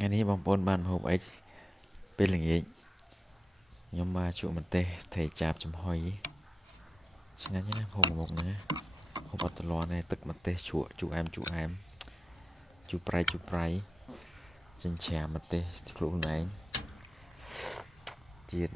ngàyนี้บางปนบ้านผมไอ้เป็นอย่างงี้ยมมาchuộtมันเตะเทจับจมหอยฉะนั้นยังผมบอกนะผมเอาตลอดในตึกมันเตะchuột chu em chu prai chân chèมันเตะที่กลุ่มไหนจีด